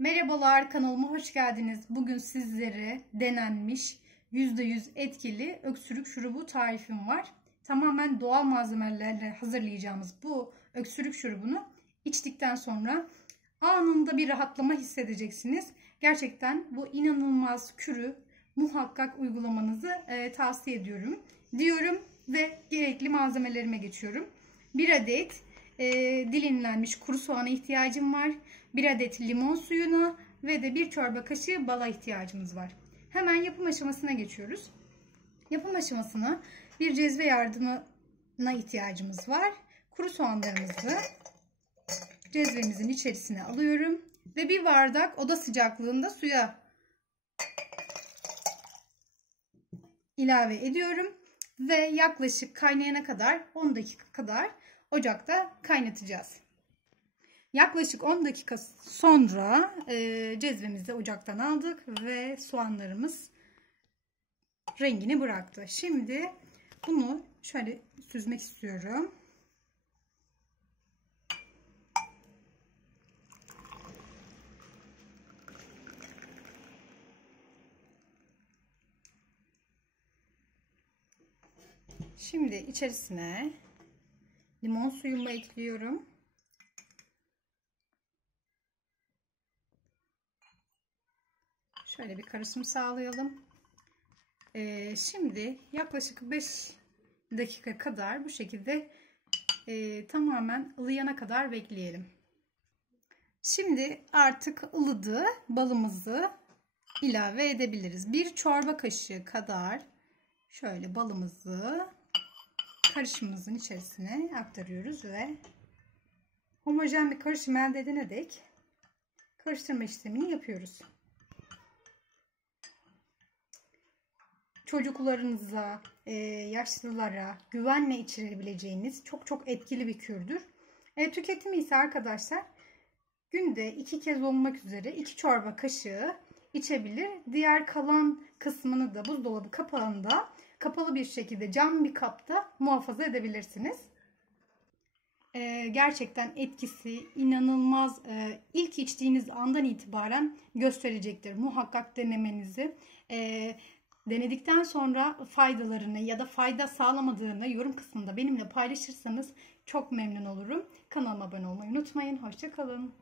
Merhabalar, kanalıma hoş geldiniz. Bugün sizlere denenmiş %100 etkili öksürük şurubu tarifim var. Tamamen doğal malzemelerle hazırlayacağımız bu öksürük şurubunu içtikten sonra anında bir rahatlama hissedeceksiniz. Gerçekten bu inanılmaz kürü muhakkak uygulamanızı tavsiye ediyorum diyorum ve gerekli malzemelerime geçiyorum. 1 adet dilimlenmiş kuru soğana ihtiyacım var. 1 adet limon suyuna ve de 1 çorba kaşığı bala ihtiyacımız var. Hemen yapım aşamasına geçiyoruz. Yapım aşamasına bir cezve yardımına ihtiyacımız var. Kuru soğanlarımızı cezvemizin içerisine alıyorum ve 1 bardak oda sıcaklığında suya ilave ediyorum ve yaklaşık kaynayana kadar 10 dakika kadar ocakta kaynatacağız. Yaklaşık 10 dakika sonra cezvemizi ocaktan aldık ve soğanlarımız rengini bıraktı. Şimdi bunu şöyle süzmek istiyorum. Şimdi içerisine limon suyumu ekliyorum. Şöyle bir karışım sağlayalım. Şimdi yaklaşık 5 dakika kadar bu şekilde tamamen ılıyana kadar bekleyelim. Şimdi artık ılıdı, balımızı ilave edebiliriz. 1 çorba kaşığı kadar şöyle balımızı karışımımızın içerisine aktarıyoruz ve homojen bir karışım elde edene dek karıştırma işlemini yapıyoruz. Çocuklarınıza, yaşlılara güvenle içirebileceğiniz çok etkili bir kürdür. Tüketimi ise arkadaşlar günde 2 kez olmak üzere 2 çorba kaşığı içebilir. Diğer kalan kısmını da buzdolabı kapağında kapalı bir şekilde cam bir kapta muhafaza edebilirsiniz. Gerçekten etkisi inanılmaz. İlk içtiğiniz andan itibaren gösterecektir. Muhakkak denemenizi. Denedikten sonra faydalarını ya da fayda sağlamadığını yorum kısmında benimle paylaşırsanız çok memnun olurum. Kanalıma abone olmayı unutmayın. Hoşça kalın.